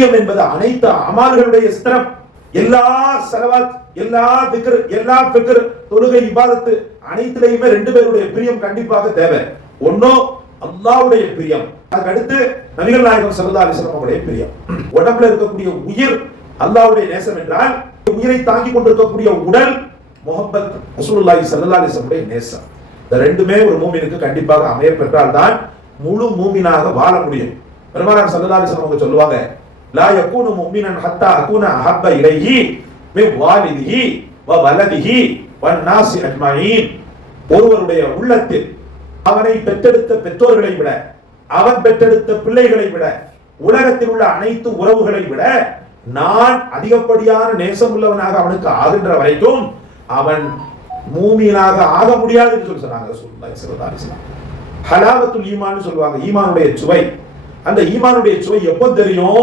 பிரியம் என்பது அனைத்து அமால்களுடைய ஸ்திரம். எல்லா ஸலவாத், எல்லா திக்ர், எல்லா ஃபிக்ர், தொழுகை, இபாதத்து அனைத்திலையுமே ரெண்டு பேருடைய பிரியம் கண்டிப்பாக தேவை. ஒன்னோ அல்லாஹ்வுடைய பிரியம், அதுக்கு அடுத்து நபிகள் நாயகம் ஸல்லல்லாஹு அலைஹி வஸல்லம் அவருடைய பிரியம். உடம்புல இருக்கக்கூடிய உயிர் அல்லாஹ்வுடைய நேசம் என்றால், உயிரை தாங்கி கொண்டிருக்கக்கூடிய உடல் முஹப்பத் ரசூலுல்லாஹி ஸல்லல்லாஹு அலைஹி வஸல்லம் நேசம். இந்த ரெண்டுமே ஒரு மூமினுக்கு கண்டிப்பாக அமைய பெற்றால் தான் முழு மூமினாக வாழ முடியும். பெருமானார் ஸல்லல்லாஹு அலைஹி வஸல்லம் அவங்க சொல்லுவாங்க, லா யகூனு முஃமினன் ஹத்தா அகூன அஹப்ப இலைஹி மின் வாலிதிஹி வ வலதிஹி வன் நாஸி அஜ்மஈன். ஒருவருடைய உள்ளத்தில் அவனை பெற்றெடுத்த பெற்றோர்களை விட, அவன் பெற்றெடுத்த பிள்ளைகளை விட, உலகத்தில் உள்ள அனைத்து உறவுகளை விட நான் அதிகப்படியான நேசம் உள்ளவனாக அவனுக்கு ஆகின்ற வரைக்கும் அவன் மூமினாக ஆக முடியாது என்று சொன்னாங்க ரசூலுல்லாஹி ஸல்லல்லாஹு அலைஹி வஸல்லம். ஹலாவத்துல் ஈமான் சொல்லுவாங்க, ஈமானுடைய சுவை. அந்த ஈமானுடைய சுவை எப்போ தெரியும்?